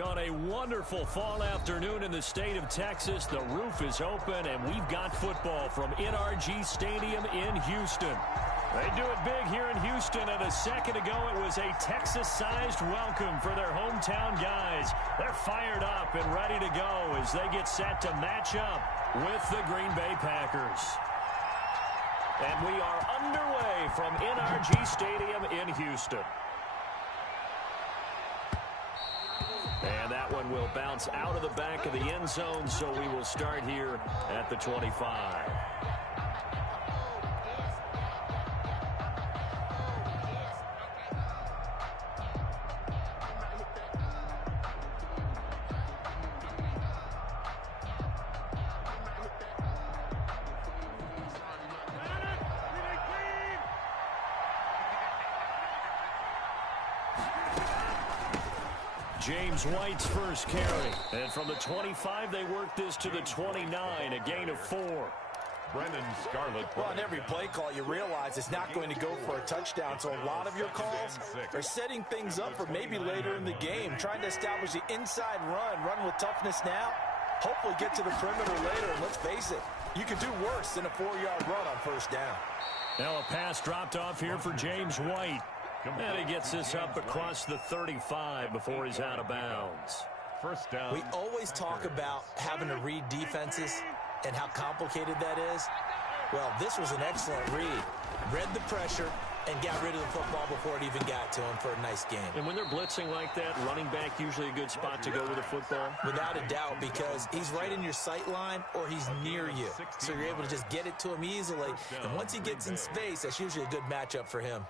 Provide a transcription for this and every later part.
On a wonderful fall afternoon in the state of Texas, the roof is open, and we've got football from NRG Stadium in Houston. They do it big here in Houston, and a second ago it was a Texas-sized welcome for their hometown guys. They're fired up and ready to go as they get set to match up with the Green Bay Packers. And we are underway from NRG Stadium in Houston. And that one will bounce out of the back of the end zone, so we will start here at the 25. James White's first carry. And from the 25, they work this to the 29, a gain of 4. Brennan Scarlett. Well, on every play call, you realize it's not going to go for a touchdown, so a lot of your calls are setting things up for maybe later in the game, trying to establish the inside run with toughness now, hopefully get to the perimeter later, and let's face it, you can do worse than a 4-yard run on first down. Now a pass dropped off here for James White. And he gets this up across the 35 before he's out of bounds. First down. We always talk about having to read defenses and how complicated that is. Well, this was an excellent read. Read the pressure and got rid of the football before it even got to him for a nice game. And when they're blitzing like that, running back usually a good spot to go with the football? Without a doubt, because he's right in your sight line or he's near you. So you're able to just get it to him easily. And once he gets in space, that's usually a good matchup for him.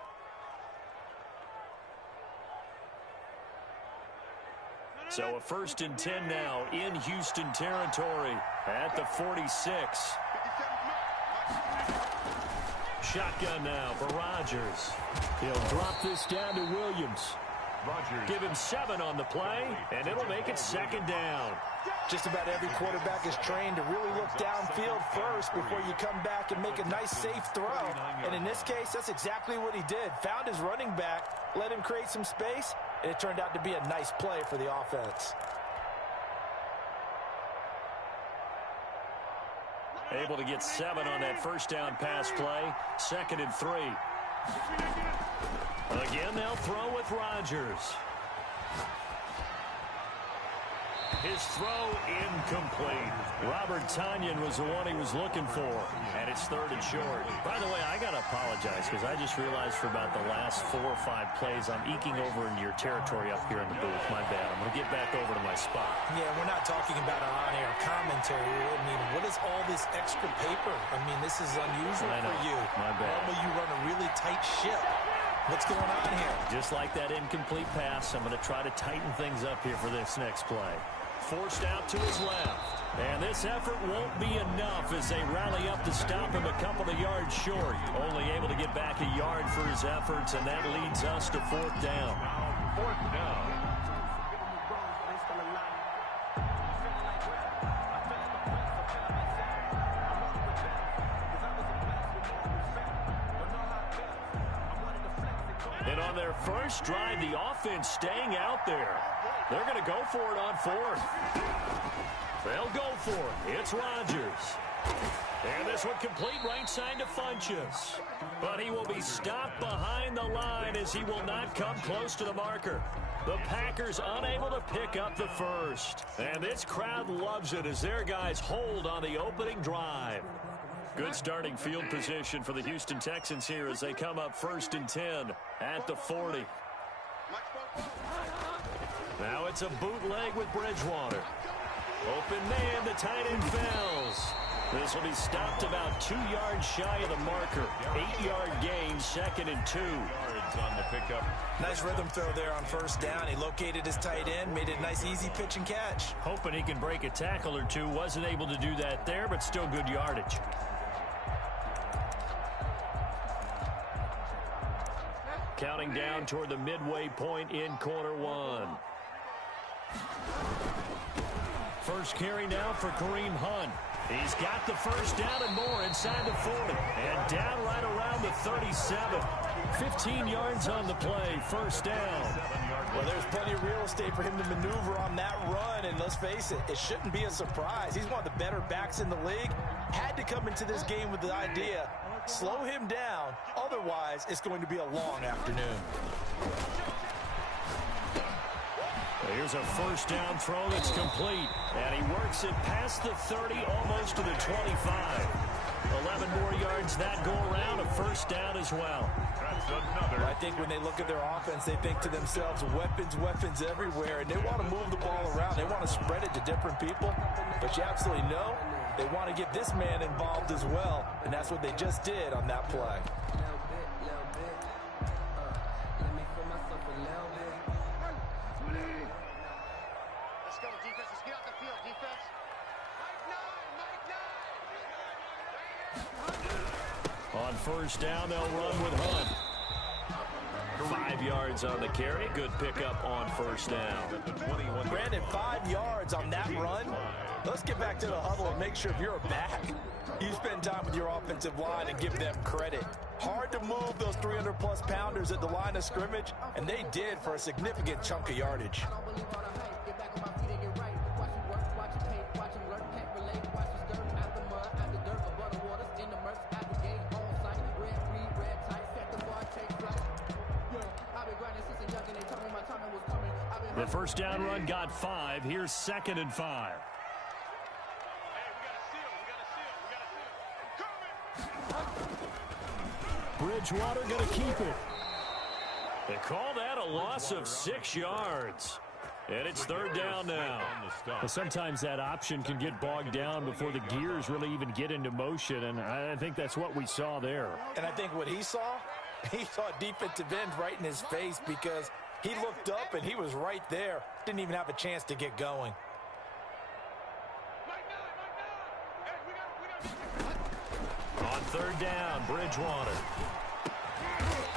So a 1st and 10 now in Houston territory at the 46. Shotgun now for Rodgers. He'll drop this down to Williams. Give him 7 on the play, and it'll make it 2nd down. Just about every quarterback is trained to really look downfield first before you come back and make a nice, safe throw. And in this case, that's exactly what he did. Found his running back, let him create some space, and it turned out to be a nice play for the offense. Able to get 7 on that first down pass play. 2nd and 3. Again, they'll throw with Rodgers. His throw incomplete. Robert Tonyan was the one he was looking for, and it's 3rd and short. By the way, I got to apologize because I just realized for about the last 4 or 5 plays I'm eking over into your territory up here in the booth. My bad. I'm going to get back over to my spot. Yeah, we're not talking about an on-air commentary. I mean, what is all this extra paper? I mean, this is unusual for you. My bad. Normally you run a really tight ship. What's going on here? Just like that incomplete pass, I'm going to try to tighten things up here for this next play. Forced out to his left. And this effort won't be enough as they rally up to stop him a couple of yards short. Only able to get back a yard for his efforts, and that leads us to 4th down. 4th down. And on their first drive, the offense staying out there. They're going to go for it on 4th. They'll go for it. It's Rodgers. And this one complete right side to Funchess. But he will be stopped behind the line as he will not come close to the marker. The Packers unable to pick up the first. And this crowd loves it as their guys hold on the opening drive. Good starting field position for the Houston Texans here as they come up 1st and 10 at the 40. Now it's a bootleg with Bridgewater. Open man, the tight end fails. This will be stopped about 2 yards shy of the marker. 8-yard gain, 2nd and 2. Yards on the pickup. Nice rhythm throw there on first down. He located his tight end, made it a nice easy pitch and catch. Hoping he can break a tackle or two. Wasn't able to do that there, but still good yardage. Counting down toward the midway point in quarter 1. First carry now for Kareem Hunt. He's got the first down and more inside the 40. And down right around the 37. 15 yards on the play. First down. 7-yard Well, there's plenty of real estate for him to maneuver on that run, and let's face it, it shouldn't be a surprise. He's one of the better backs in the league. Had to come into this game with the idea, slow him down, otherwise it's going to be a long afternoon. Here's a first down throw that's complete, and he works it past the 30, almost to the 25. 11 more yards that go around, a first down as well. That's another. I think when they look at their offense, they think to themselves, weapons, weapons everywhere, and they want to move the ball around. They want to spread it to different people, but you absolutely know they want to get this man involved as well, and that's what they just did on that play. On first down, they'll run with Hunt. 5 yards on the carry. Good pickup on first down. Brandon, 5 yards on that run. Let's get back to the huddle and make sure if you're a back, you spend time with your offensive line and give them credit. Hard to move those 300-plus pounders at the line of scrimmage, and they did for a significant chunk of yardage. The first down run got 5. Here's 2nd and 5. Bridgewater going to keep it. They call that a loss of 6 yards. And it's 3rd down now. Well, sometimes that option can get bogged down before the gears really even get into motion, and I think that's what we saw there. And I think what he saw a defensive end right in his face because he looked up and he was right there. Didn't even have a chance to get going. On 3rd down, Bridgewater.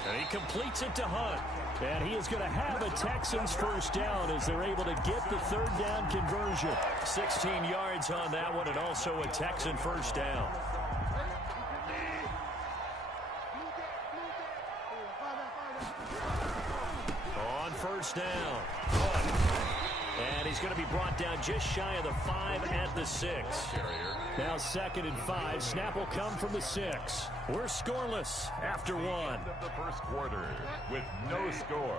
And he completes it to Hunt. And he is going to have a Texans first down as they're able to get the 3rd down conversion. 16 yards on that one, and also a Texan first down. On first down, and he's going to be brought down just shy of the 5 at the 6. Now 2nd and 5. Snap will come from the 6. We're scoreless after 1. End of the first quarter with no score.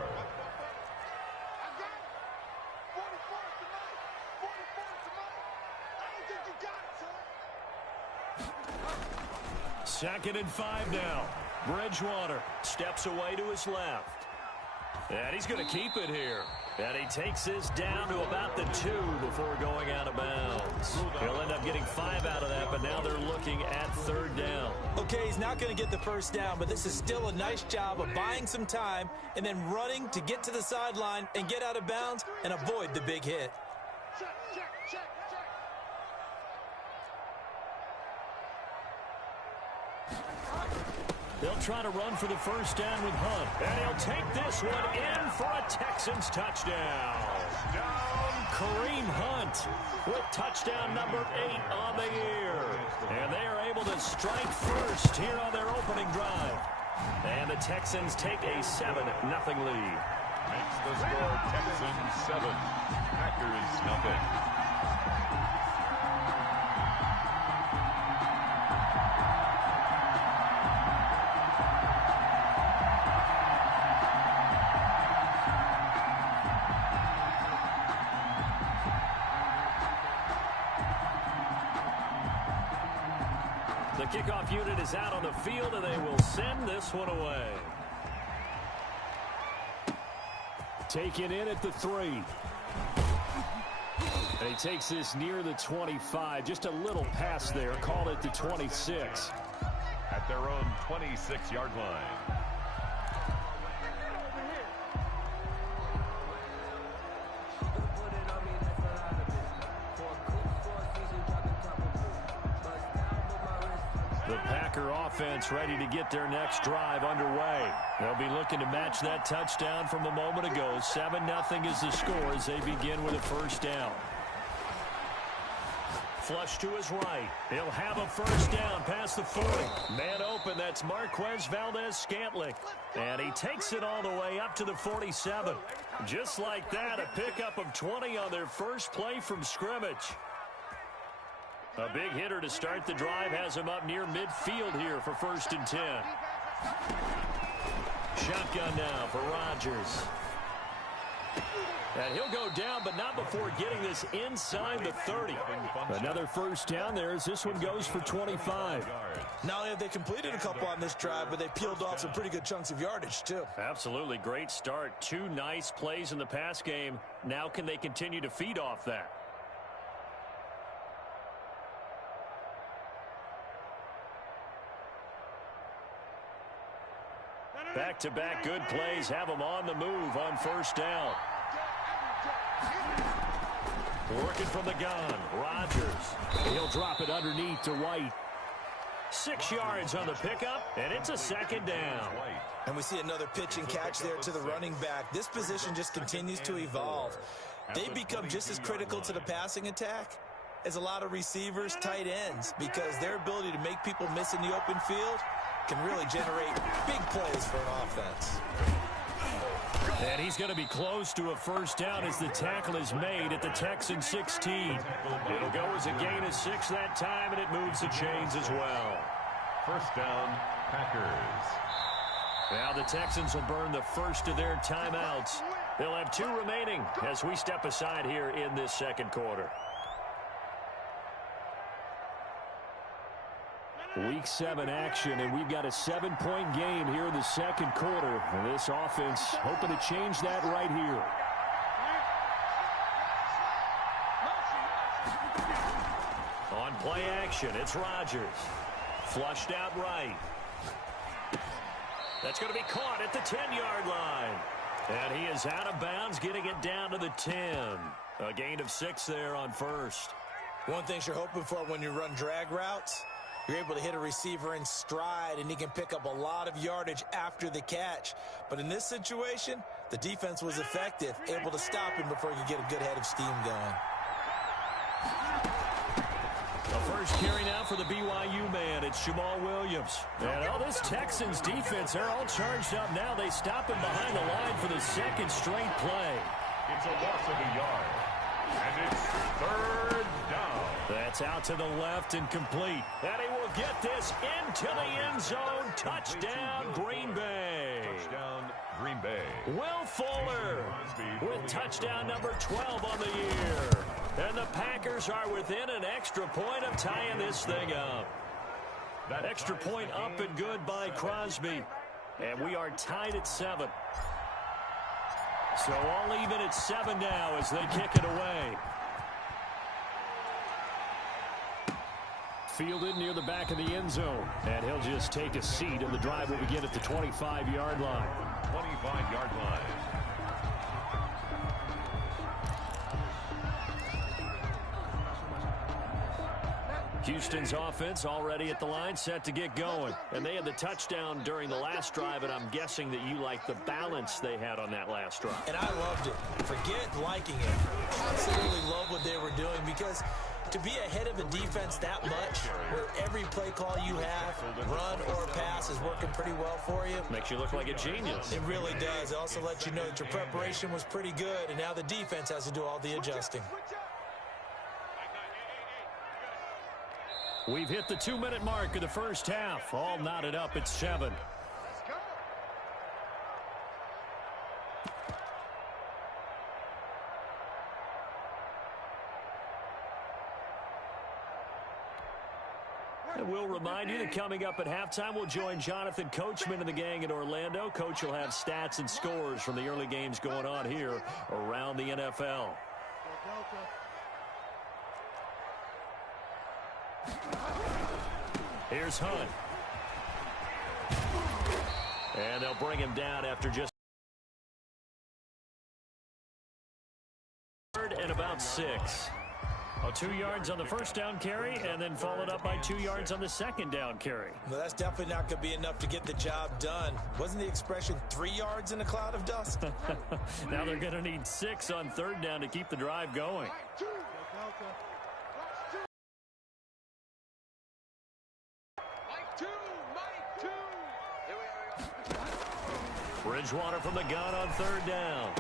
Second and 5 now. Bridgewater steps away to his left. And he's going to keep it here. And he takes this down to about the 2 before going out of bounds. He'll end up getting 5 out of that, but now they're looking at 3rd down. Okay, he's not going to get the first down, but this is still a nice job of buying some time and then running to get to the sideline and get out of bounds and avoid the big hit. They'll try to run for the first down with Hunt. And he'll take this one in for a Texans touchdown. Kareem Hunt with touchdown number 8 on the year. And they are able to strike first here on their opening drive. And the Texans take a 7-0 lead. Makes the score Texans 7, Packers nothing. The kickoff unit is out on the field, and they will send this one away. Taken in at the 3. And he takes this near the 25. Just a little pass there. Call it the 26. At their own 26-yard line. The Packer offense ready to get their next drive underway. They'll be looking to match that touchdown from a moment ago. 7-0 is the score as they begin with a first down. Flush to his right. He'll have a first down past the 40. Man open, that's Marquez Valdez-Scantling. And he takes it all the way up to the 47. Just like that, a pickup of 20 on their first play from scrimmage. A big hitter to start the drive has him up near midfield here for 1st and 10. Shotgun now for Rodgers. And he'll go down, but not before getting this inside the 30. Another first down there as this one goes for 25. Not only have they completed a couple on this drive, but they peeled off some pretty good chunks of yardage, too. Absolutely great start. 2 nice plays in the pass game. Now can they continue to feed off that? Back-to-back good plays have them on the move on first down. Working from the gun, Rodgers. He'll drop it underneath to White. 6 yards on the pickup, and it's a 2nd down. And we see another pitch and catch there to the running back. This position just continues to evolve. They become just as critical to the passing attack as a lot of receivers, tight ends, because their ability to make people miss in the open field can really generate big plays for an offense. And he's going to be close to a first down as the tackle is made at the Texan 16. It'll go as a gain of 6 that time, and it moves the chains as well. First down, Packers. Now the Texans will burn the first of their timeouts. They'll have 2 remaining as we step aside here in this 2nd quarter. Week 7 action, and we've got a 7-point game here in the 2nd quarter. And this offense hoping to change that right here. On play action, it's Rodgers. Flushed out right. That's going to be caught at the 10-yard line. And he is out of bounds, getting it down to the 10. A gain of 6 there on first. One thing you're hoping for when you run drag routes, you're able to hit a receiver in stride, and he can pick up a lot of yardage after the catch. But in this situation, the defense was effective, able to stop him before he could get a good head of steam going. The first carry now for the BYU man. It's Jamal Williams. And all this Texans defense, they're all charged up now. They stop him behind the line for the 2nd straight play. It's a loss of a yard. And it's 3rd down. That's out to the left and complete. And he will get this into the end zone. Touchdown, Green Bay. Touchdown, Green Bay. Will Fuller with touchdown number 12 on the year. And the Packers are within an extra point of tying this thing up. That extra point up and good by Crosby. And we are tied at 7. So all even at 7 now as they kick it away. Fielded near the back of the end zone. And he'll just take a seat, and the drive will begin at the 25-yard line. 25-yard line. Houston's offense already at the line, set to get going. And they had the touchdown during the last drive, and I'm guessing that you like the balance they had on that last drive. And I loved it. Forget liking it. Absolutely love what they were doing, because to be ahead of a defense that much, where every play call you have, run or pass, is working pretty well for you. Makes you look like a genius. It really does. It also lets you know that your preparation was pretty good, and now the defense has to do all the adjusting. We've hit the 2-minute mark of the first half. All knotted up at 7. And we'll remind you that coming up at halftime, we'll join Jonathan Coachman and the gang in Orlando. Coach will have stats and scores from the early games going on here around the NFL. Here's Hunt. And they'll bring him down after just and about 6. 2 yards on the first down carry, and then followed up by 2 yards on the second down carry. Well, that's definitely not going to be enough to get the job done. Wasn't the expression 3 yards in a cloud of dust? Now they're going to need 6 on 3rd down to keep the drive going. Bridgewater from the gun on third down.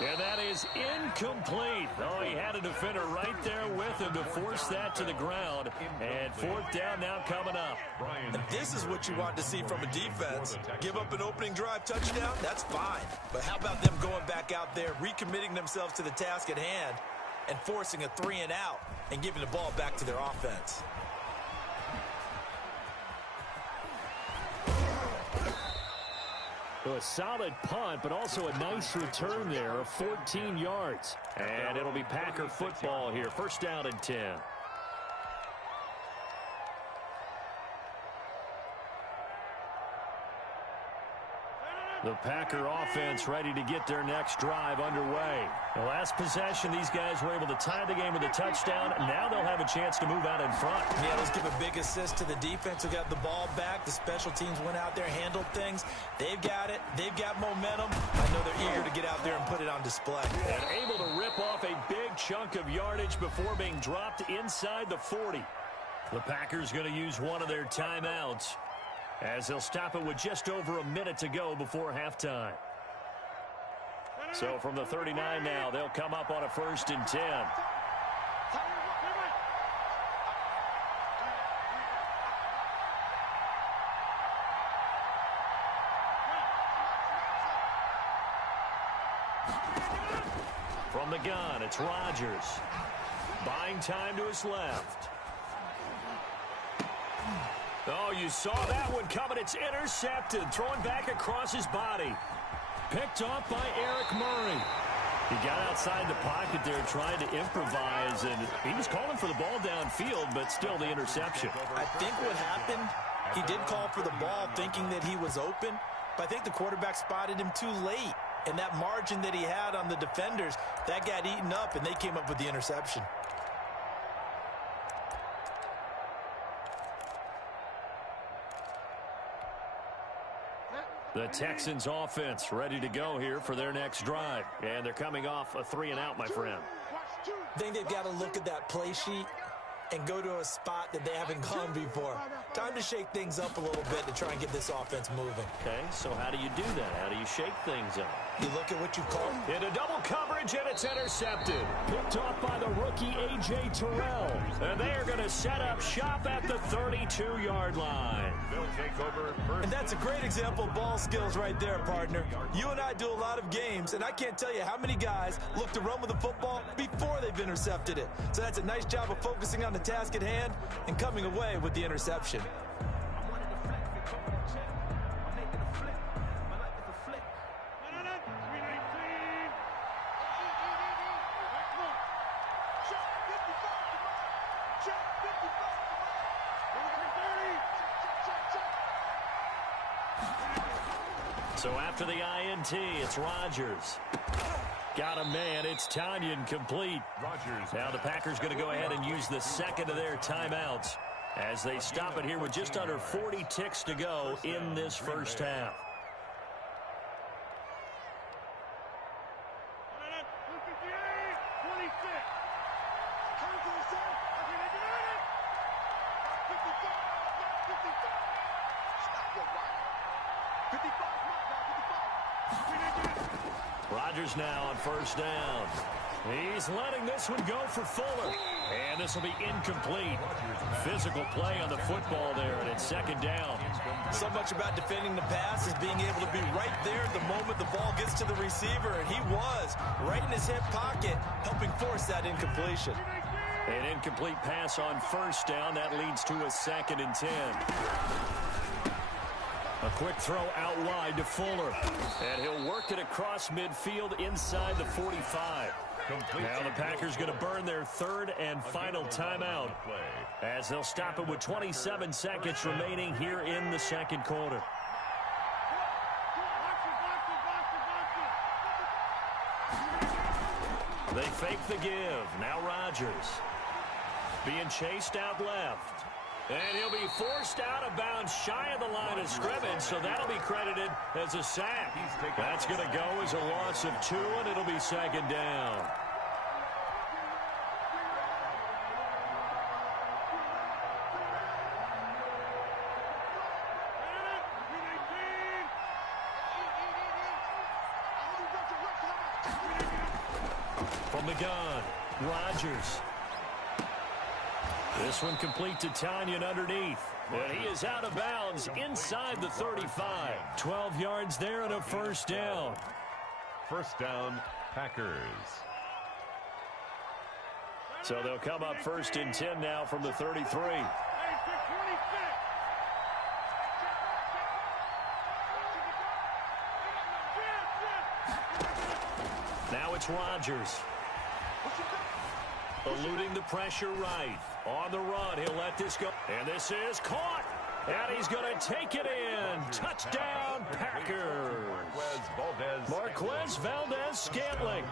And that is incomplete. Oh, he had a defender right there with him to force that to the ground. And fourth down now coming up. And this is what you want to see from a defense. Give up an opening drive touchdown, that's fine. But how about them going back out there, recommitting themselves to the task at hand, and forcing a 3-and-out and giving the ball back to their offense? A solid punt, but also a nice return there of 14 yards. And it'll be Packer football here. First down and 10. The Packer offense ready to get their next drive underway. The last possession, these guys were able to tie the game with a touchdown. Now they'll have a chance to move out in front. Yeah, let's give a big assist to the defense who got the ball back. The special teams went out there, handled things. They've got it. They've got momentum. I know they're eager to get out there and put it on display. And able to rip off a big chunk of yardage before being dropped inside the 40. The Packers going to use one of their timeouts, as they'll stop it with just over a minute to go before halftime. So from the 39 now, they'll come up on a 1st and 10. From the gun, it's Rodgers. Buying time to his left. Oh, you saw that one coming. It's intercepted. Throwing back across his body. Picked off by Eric Murray. He got outside the pocket there trying to improvise, and he was calling for the ball downfield, but still the interception. I think what happened, he did call for the ball thinking that he was open, but I think the quarterback spotted him too late. And that margin that he had on the defenders, that got eaten up, and they came up with the interception. The Texans offense ready to go here for their next drive. And they're coming off a 3-and-out, my friend. I think they've got to look at that play sheet and go to a spot that they haven't gone before. Time to shake things up a little bit to try and get this offense moving. Okay, so how do you do that? How do you shake things up? You look at what you call into double coverage, and it's intercepted. Picked off by the rookie A.J. Terrell. And they are going to set up shop at the 32-yard line. They'll take over first. And that's a great example of ball skills right there, partner. You and I do a lot of games, and I can't tell you how many guys look to run with the football before they've intercepted it. So that's a nice job of focusing on the task at hand and coming away with the interception. So after the INT, it's Rodgers. Got a man. It's Tanyan complete. Rodgers. Now the Packers going to go ahead and use the second of their timeouts as they stop it here with just under 40 ticks to go in this first half. Rodgers now on first down. He's letting this one go for Fuller. And this will be incomplete. Physical play on the football there, and it's second down. So much about defending the pass is being able to be right there the moment the ball gets to the receiver, and he was right in his hip pocket, helping force that incompletion. An incomplete pass on first down. That leads to a 2nd and 10. A quick throw out wide to Fuller. And he'll work it across midfield inside the 45. Now the Packers going to burn their third and final timeout as they'll stop it with 27 seconds remaining here in the second quarter. They fake the give. Now Rodgers being chased out left. And he'll be forced out of bounds shy of the line of scrimmage, so that'll be credited as a sack. That's going to go as a loss of 2, and it'll be second down. From the gun, Rodgers. This one complete to Tanyan underneath. And he is out of bounds inside the 35. 12 yards there and a first down. First down, Packers. So they'll come up first and 10 now from the 33. Now it's Rodgers. Eluding the pressure right. On the run, he'll let this go. And this is caught. And he's going to take it in. Touchdown, Packers. Marquez Valdez-Scantling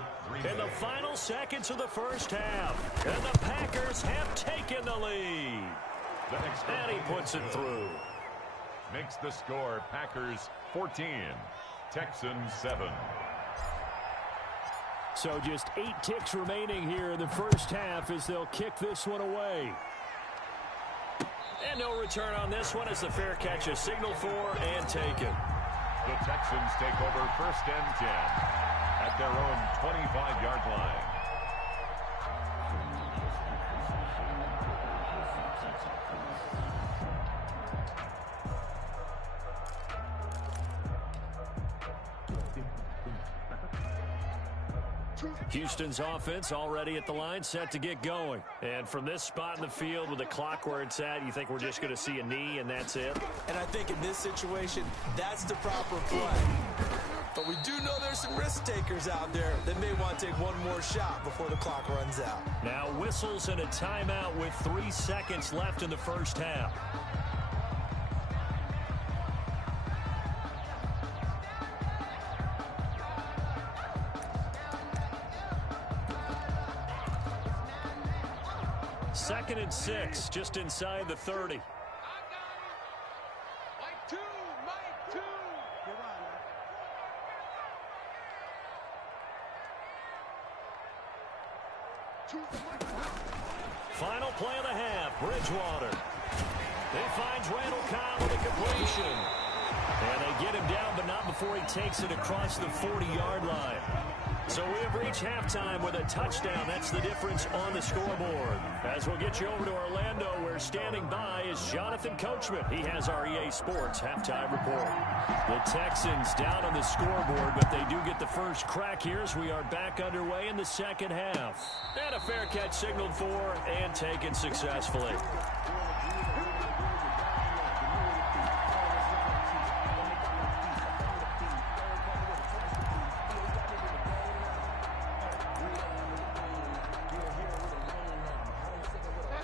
in the final seconds of the first half. And the Packers have taken the lead. And he puts it through. Makes the score Packers 14, Texans 7. So just 8 ticks remaining here in the first half as they'll kick this one away. And no return on this one as the fair catch is signaled for and taken. The Texans take over first and 10 at their own 25-yard line. Houston's offense already at the line, set to get going. And from this spot in the field with the clock where it's at, you think we're just going to see a knee and that's it? And I think in this situation, that's the proper play. But we do know there's some risk takers out there that may want to take one more shot before the clock runs out. Now whistles and a timeout with 3 seconds left in the first half. Second and 6, just inside the 30. Final play of the half, Bridgewater. He finds Randall Cobb with a completion. And they get him down, but not before he takes it across the 40-yard line. So we have reached halftime with a touchdown. That's the difference on the scoreboard. As we'll get you over to Orlando, where standing by is Jonathan Coachman. He has our EA Sports halftime report. The Texans down on the scoreboard, but they do get the first crack here as we are back underway in the second half. And a fair catch signaled for and taken successfully.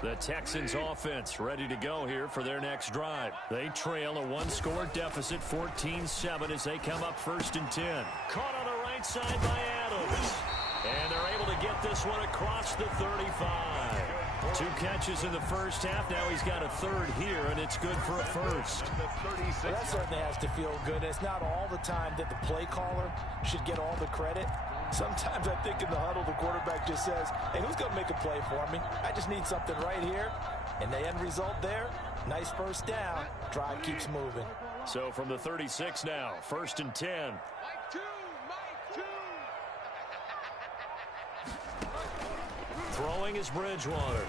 The Texans offense ready to go here for their next drive. They trail a 1-score deficit, 14-7 as they come up first and 10. Caught on the right side by Adams. And they're able to get this one across the 35. 2 catches in the first half. Now he's got a third here, and it's good for a first. Well, that certainly has to feel good. It's not all the time that the play caller should get all the credit. Sometimes I think in the huddle, the quarterback just says, hey, who's going to make a play for me? I just need something right here. And the end result there, nice first down. Drive keeps moving. So from the 36 now, first and 10. Throwing is Bridgewater.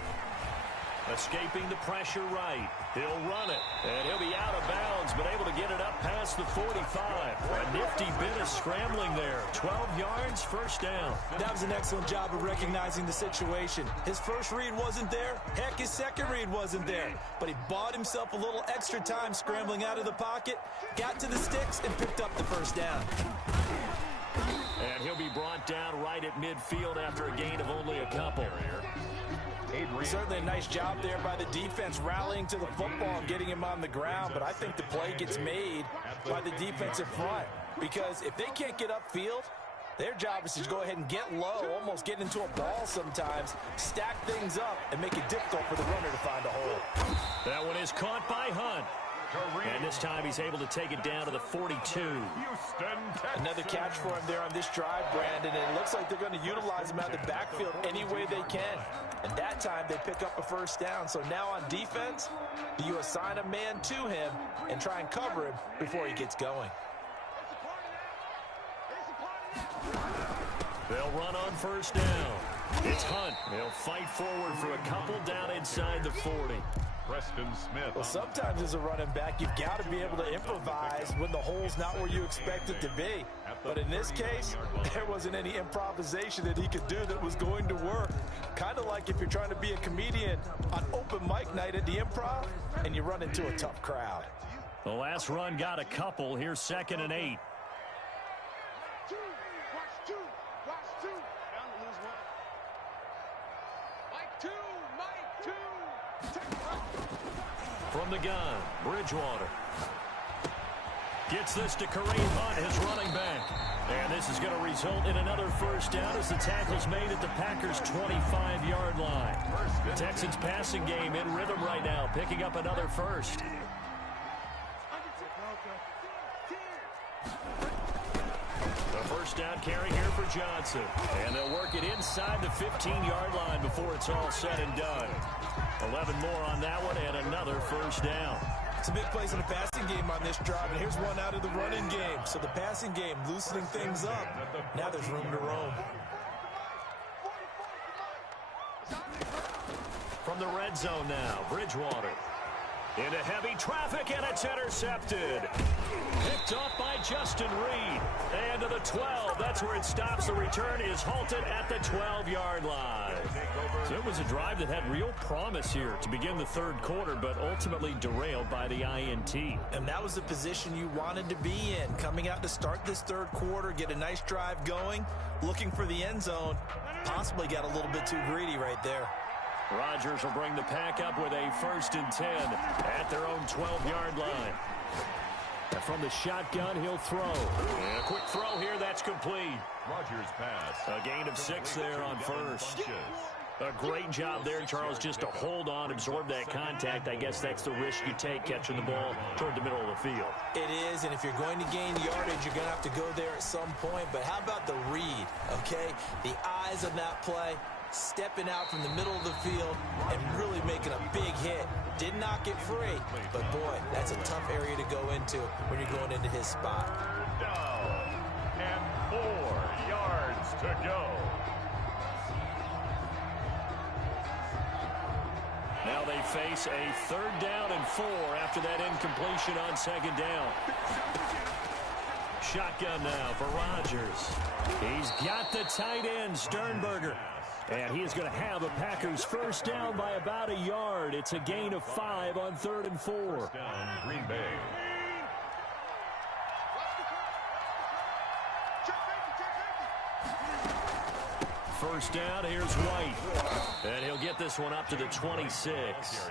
Escaping the pressure right. He'll run it, and he'll be out of bounds, but able to get it up past the 45. A nifty bit of scrambling there. 12 yards, first down. That was an excellent job of recognizing the situation. His first read wasn't there. Heck, his second read wasn't there. But he bought himself a little extra time scrambling out of the pocket, got to the sticks, and picked up the first down. And he'll be brought down right at midfield after a gain of only a couple. Certainly a nice job there by the defense rallying to the football and getting him on the ground, but I think the play gets made by the defensive front because if they can't get upfield, their job is to go ahead and get low, almost get into a ball sometimes, stack things up, and make it difficult for the runner to find a hole. That one is caught by Hunt. And this time he's able to take it down to the 42. Another catch for him there on this drive, Brandon, and it looks like they're going to utilize him out of the backfield any way they can. And that time they pick up a first down. So now on defense, you assign a man to him and try and cover him before he gets going. They'll run on first down. It's Hunt. He'll fight forward for a couple down inside the 40. Preston Smith. Well, sometimes as a running back, you've got to be able to improvise when the hole's not where you expect it to be. But in this case, there wasn't any improvisation that he could do that was going to work. Kind of like if you're trying to be a comedian on open mic night at the Improv and you run into a tough crowd. The last run got a couple. Here's 2nd and 8. From the gun, Bridgewater. Gets this to Kareem Hunt, his running back. And this is going to result in another first down as the tackle's made at the Packers' 25-yard line. The Texans' passing game in rhythm right now, picking up another first. The first down carry here for Johnson. And they'll work it inside the 15-yard line before it's all said and done. 11 more on that one and another first down. It's a big place in the passing game on this drive, and here's one out of the running game. So the passing game loosening things up. Now there's room to roam. From the red zone now, Bridgewater. Into heavy traffic, and it's intercepted. Picked off by Justin Reed. And to the 12. That's where it stops. The return is halted at the 12-yard line. So it was a drive that had real promise here to begin the third quarter, but ultimately derailed by the INT. And that was the position you wanted to be in. Coming out to start this third quarter, get a nice drive going, looking for the end zone. Possibly got a little bit too greedy right there. Rodgers will bring the pack up with a 1st and 10 at their own 12-yard line. And from the shotgun, he'll throw. And a quick throw here, that's complete. Rodgers pass. A gain of 6 there on first. A great job there, Charles, just to hold on, absorb that contact. I guess that's the risk you take catching the ball toward the middle of the field. It is, and if you're going to gain yardage, you're going to have to go there at some point. But how about the read, okay? The eyes of that play, stepping out from the middle of the field and really making a big hit. Did not get free, but boy, that's a tough area to go into when you're going into his spot. Down and 4 yards to go. Now they face a 3rd down and 4 after that incompletion on 2nd down. Shotgun now for Rodgers. He's got the tight end, Sternberger. And he is going to have a Packers first down by about a yard. It's a gain of 5 on 3rd and 4. First down, Green Bay. First down, here's White. And he'll get this one up to the 26.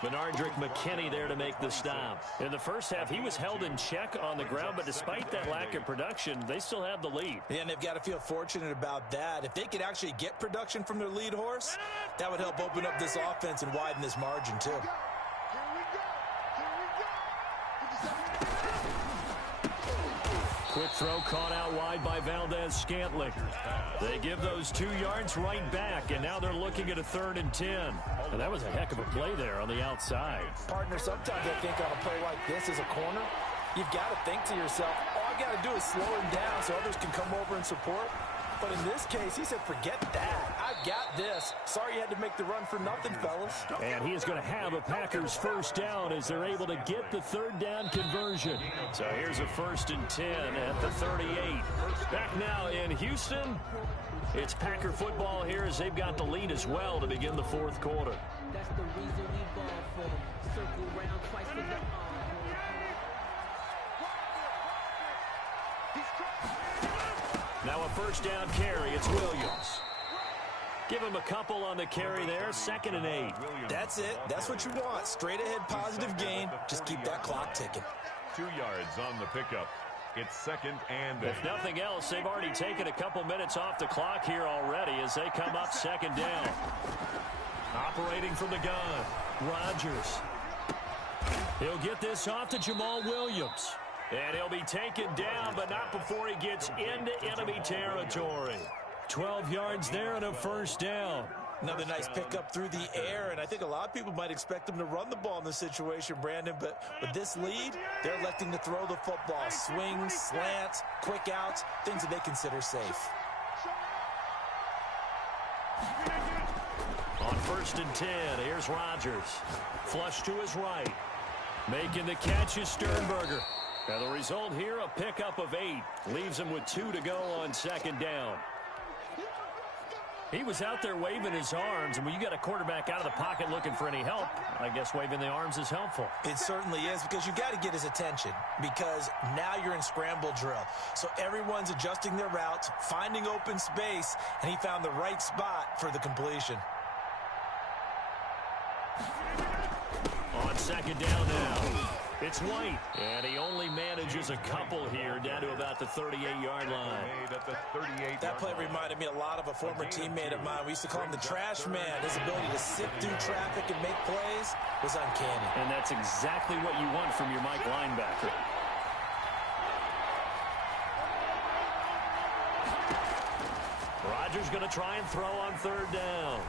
Benardrick McKinney there to make the stop. In the first half, he was held in check on the ground, but despite that lack of production, they still have the lead. Yeah, and they've got to feel fortunate about that. If they could actually get production from their lead horse, that would help open up this offense and widen this margin, too. Quick throw caught out wide by Valdez-Scantling. They give those 2 yards right back, and now they're looking at a 3rd and 10. And that was a heck of a play there on the outside. Partner, sometimes I think on a play like this as a corner, you've got to think to yourself, all I got to do is slow him down so others can come over and support. But in this case, he said, forget that. I've got this. Sorry you had to make the run for nothing, fellas. And he is going to have a Packers first down as they're able to get the 3rd down conversion. So here's a 1st and 10 at the 38. Back now in Houston. It's Packer football here as they've got the lead as well to begin the 4th quarter. That's the reason we ball for. Circle round twice for the Now a first down carry. It's Williams. Give him a couple on the carry there. 2nd and 8. That's it. That's what you want. Straight ahead positive gain. Just keep that clock ticking. 2 yards on the pickup. It's 2nd and 8. If nothing else, they've already taken a couple minutes off the clock here already as they come up 2nd down. Operating from the gun, Rodgers. He'll get this off to Jamal Williams. And he'll be taken down, but not before he gets into enemy territory. 12 yards there and a first down. Another nice pickup through the air, and I think a lot of people might expect them to run the ball in this situation, Brandon, but with this lead, they're electing to throw the football. Swings, slants, quick outs, things that they consider safe. On 1st and 10, here's Rodgers. Flush to his right. Making the catch is Sternberger. And the result here, a pickup of 8. Leaves him with 2 to go on 2nd down. He was out there waving his arms, and when you got a quarterback out of the pocket looking for any help, I guess waving the arms is helpful. It certainly is, because you got to get his attention, because now you're in scramble drill. So everyone's adjusting their routes, finding open space, and he found the right spot for the completion. On 2nd down now, it's White, and he only manages a couple here, down to about the 38-yard line. That play reminded me a lot of a former teammate of mine. We used to call him the trash man. His ability to sift through traffic and make plays was uncanny. And that's exactly what you want from your Mike linebacker. Rodgers going to try and throw on 3rd down.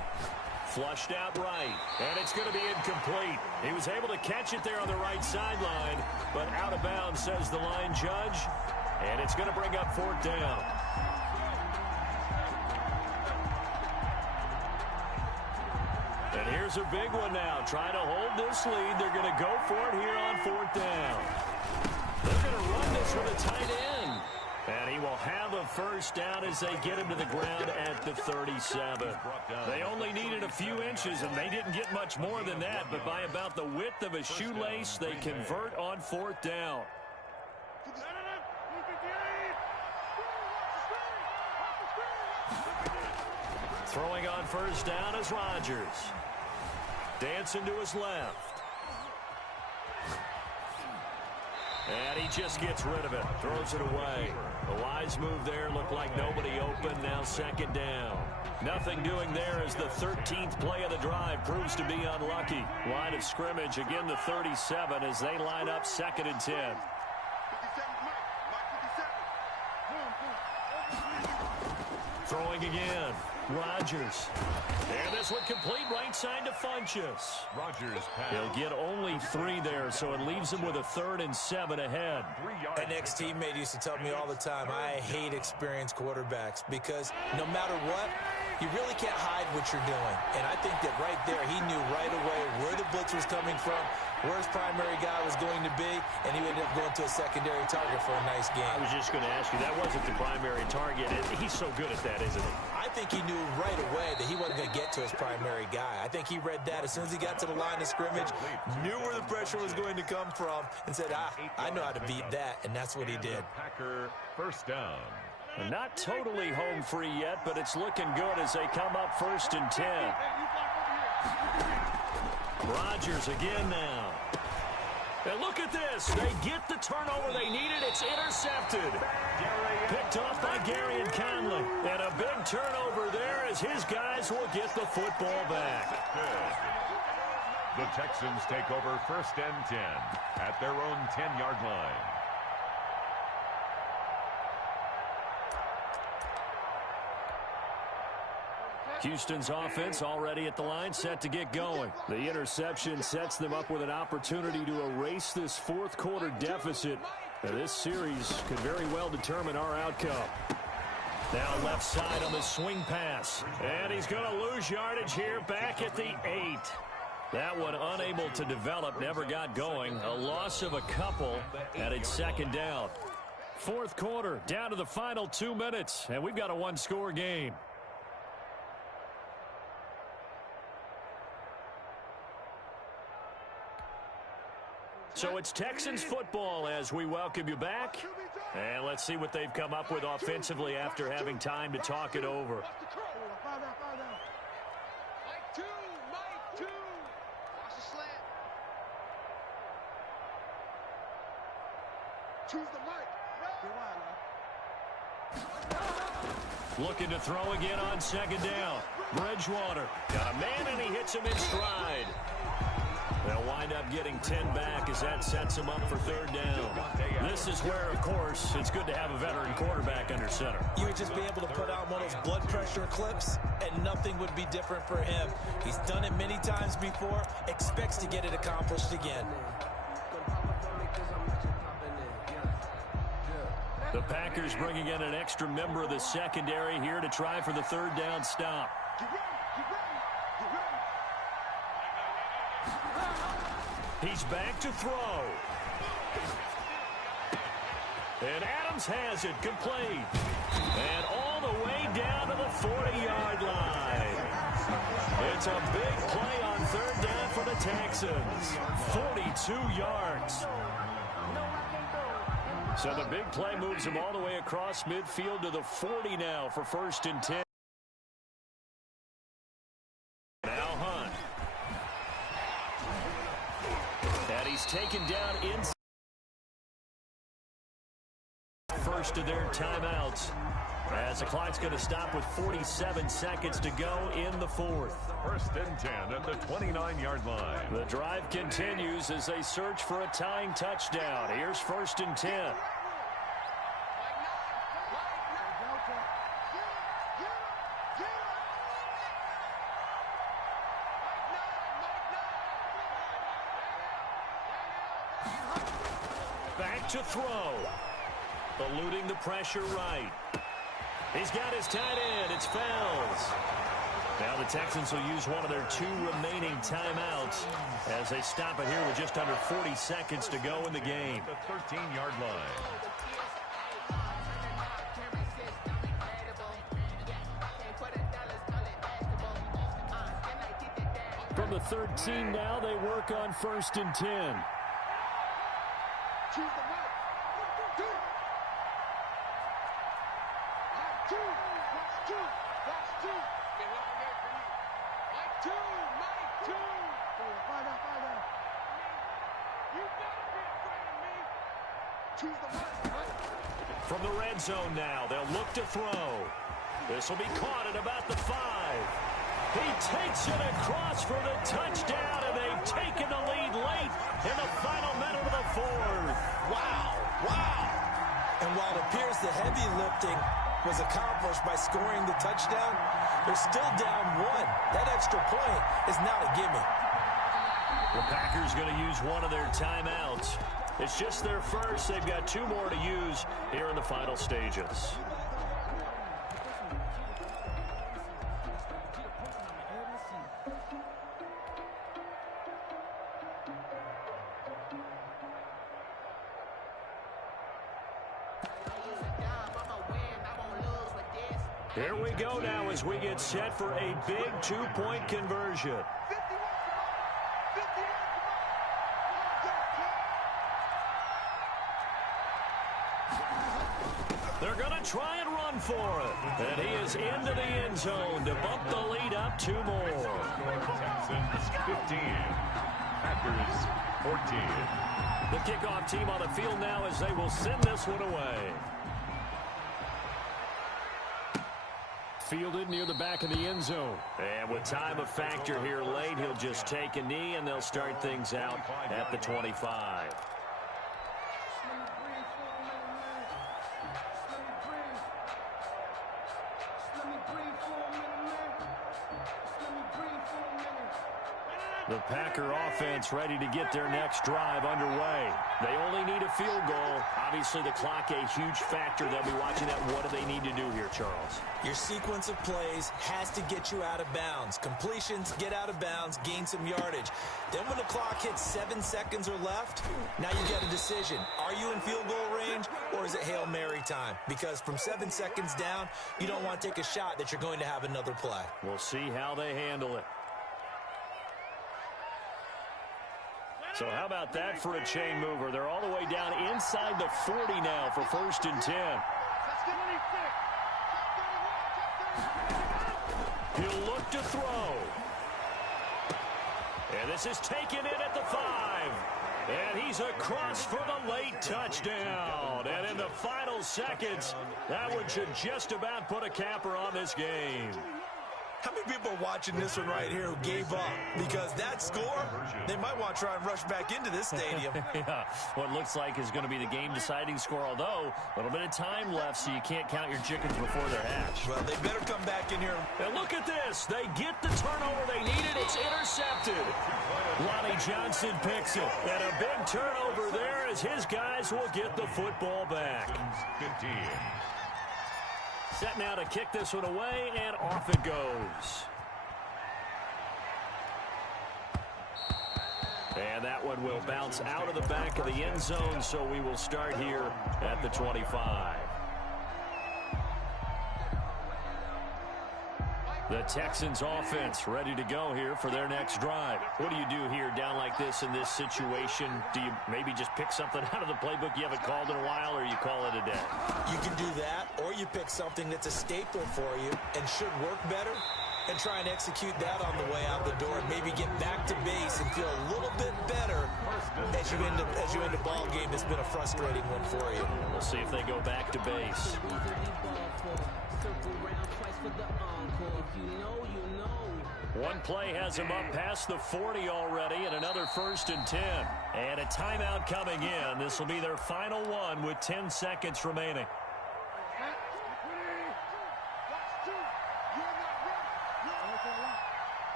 Flushed out right, and it's going to be incomplete. He was able to catch it there on the right sideline, but out of bounds, says the line judge, and it's going to bring up 4th down. And here's a big one now, trying to hold this lead. They're going to go for it here on 4th down. They're going to run this with a tight end. And he will have a 1st down as they get him to the ground at the 37. They only needed a few inches, and they didn't get much more than that. But by about the width of a shoelace, they convert on 4th down. Throwing on 1st down is Rodgers. Dancing to his left. And he just gets rid of it. Throws it away. A wise move there. Looked like nobody open. Now 2nd down. Nothing doing there as the 13th play of the drive proves to be unlucky. Line of scrimmage, again the 37 as they line up 2nd and 10. Throwing again. Rodgers. And this one complete right side to Funchess. Rodgers pass. He'll get only 3 there, so it leaves him with a 3rd and 7 ahead. An ex-teammate used to tell me all the time, I hate experienced quarterbacks, because no matter what, you really can't hide what you're doing. And I think that right there, he knew right away where the blitz was coming from, where his primary guy was going to be, and he ended up going to a secondary target for a nice game. I was just going to ask you, that wasn't the primary target. He's so good at that, isn't he? I think he knew right away that he wasn't going to get to his primary guy. I think he read that as soon as he got to the line of scrimmage, knew where the pressure was going to come from, and said, I know how to beat that, and that's what he did. Packer 1st down. Not totally home free yet, but it's looking good as they come up 1st and 10. Rodgers again now. And look at this. They get the turnover they needed. It's intercepted. Picked off by Gary and Conley. And a big turnover there as his guys will get the football back. The Texans take over 1st and 10 at their own 10-yard line. Houston's offense already at the line, set to get going. The interception sets them up with an opportunity to erase this 4th quarter deficit. And this series could very well determine our outcome. Now left side on the swing pass. And he's going to lose yardage here back at the 8. That one unable to develop, never got going. A loss of a couple, and it's 2nd down. 4th quarter, down to the final 2 minutes, and we've got a 1-score game. So it's Texans football as we welcome you back. And let's see what they've come up with offensively after having time to talk it over. Mike 2, Mike 2. Watch the slant. Choose the mic. Looking to throw again on 2nd down. Bridgewater got a man and he hits him in stride. They'll wind up getting 10 back as that sets them up for 3rd down. This is where, of course, it's good to have a veteran quarterback under center. You would just be able to put on one of those blood pressure clips, and nothing would be different for him. He's done it many times before, expects to get it accomplished again. The Packers bringing in an extra member of the secondary here to try for the 3rd down stop. Get ready. Get ready. Get ready. He's back to throw. And Adams has it complete. And all the way down to the 40-yard line. It's a big play on third down for the Texans. 42 yards. So the big play moves him all the way across midfield to the 40 now for 1st and 10. Now Hunt. And he's taken down inside. First of their timeouts, as the clock's going to stop with 47 seconds to go in the 4th. 1st and 10 at the 29-yard line. The drive continues as they search for a tying touchdown. Here's 1st and 10. Back to throw. Eluding the pressure right. He's got his tight end. It's Fells. Now the Texans will use one of their 2 remaining timeouts as they stop it here with just under 40 seconds to go in the game. The 13-yard line. From the 13 now, they work on 1st and 10. Choose the right. Do. Mike 2. That's 2. That's 2. Been a long day for you. Mike 2. Mike 2. Find out. You better be afraid of me. Choose the right. From the red zone now, they'll look to throw. This will be caught at about the 5. He takes it across for the touchdown, and they've taken the lead late in the final minute of the 4th. Wow. And while it appears the heavy lifting was accomplished by scoring the touchdown, they're still down 1. That extra point is not a gimme. The Packers going to use one of their timeouts. It's just their first. They've got 2 more to use here in the final stages. Here we go now as we get set for a big 2-point conversion. They're going to try and run for it. And he is into the end zone to bump the lead up 2 more. Texans 15. Packers 14. The kickoff team on the field now as they will send this one away. Fielded near the back of the end zone. And with time a factor here late, he'll just take a knee and they'll start things out at the 25. The Packer offense ready to get their next drive underway. They only need a field goal. Obviously, the clock a huge factor. They'll be watching that. What do they need to do here, Charles? Your sequence of plays has to get you out of bounds. Completions, get out of bounds, gain some yardage. Then when the clock hits 7 seconds or left, now you get a decision. Are you in field goal range or is it Hail Mary time? Because from 7 seconds down, you don't want to take a shot that you're going to have another play. We'll see how they handle it. So how about that for a chain mover? They're all the way down inside the 40 now for 1st and 10. He'll look to throw. And this is taken in at the 5. And he's across for the late touchdown. And in the final seconds, that one should just about put a capper on this game. How many people are watching this one right here who gave up? Because that score, they might want to try and rush back into this stadium. Yeah, what looks like is going to be the game-deciding score, although a little bit of time left, so you can't count your chickens before they're hatched. Well, they better come back in here. And look at this. They get the turnover they needed. It's intercepted. Lonnie Johnson picks it. And a big turnover there as his guys will get the football back. 15. Set now to kick this one away, and off it goes. And that one will bounce out of the back of the end zone, so we will start here at the 25. The Texans offense ready to go here for their next drive. What do you do here down like this in this situation? Do you maybe just pick something out of the playbook you haven't called in a while, or you call it a day? You can do that, or you pick something that's a staple for you and should work better and try and execute that on the way out the door and maybe get back to base and feel a little bit better as you end a ball game that's been a frustrating one for you. We'll see if they go back to base. One play has him up past the 40 already, and another 1st and 10. And a timeout coming in. This will be their final one with 10 seconds remaining.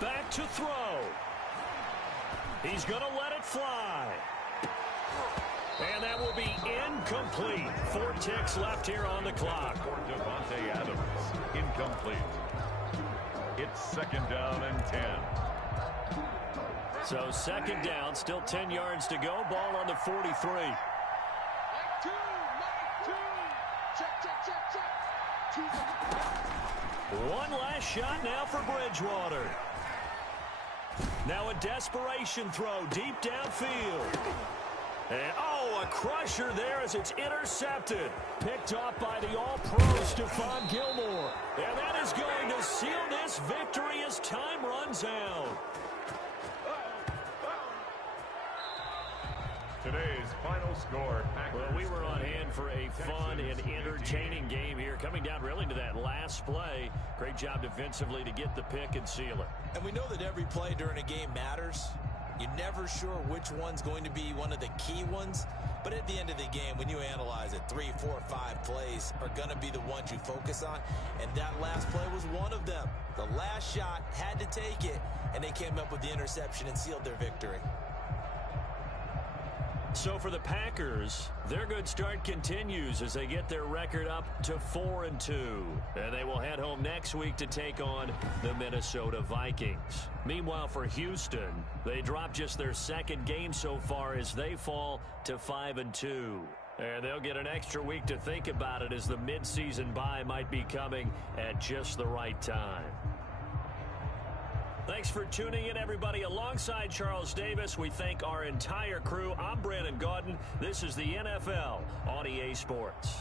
Back to throw. He's going to let it fly. And that will be incomplete. 4 ticks left here on the clock. Devontae Adams, incomplete. It's 2nd down and 10. So 2nd down, still 10 yards to go. Ball on the 43. One last shot now for Bridgewater. Now a desperation throw deep downfield. And, oh, a crusher there as it's intercepted. Picked off by the all-pro Stephon Gilmore. And that is going to seal this victory as time runs out. Today's final score. Well, we were on hand for a fun and entertaining game here. Coming down really to that last play. Great job defensively to get the pick and seal it. And we know that every play during a game matters. You're never sure which one's going to be one of the key ones. But at the end of the game, when you analyze it, 3, 4, 5 plays are going to be the ones you focus on. And that last play was one of them. The last shot had to take it, and they came up with the interception and sealed their victory. So for the Packers, their good start continues as they get their record up to 4-2. And they will head home next week to take on the Minnesota Vikings. Meanwhile, for Houston, they drop just their 2nd game so far as they fall to 5-2. And they'll get an extra week to think about it as the midseason bye might be coming at just the right time. Thanks for tuning in, everybody. Alongside Charles Davis, we thank our entire crew. I'm Brandon Gaudin. This is the NFL on EA Sports.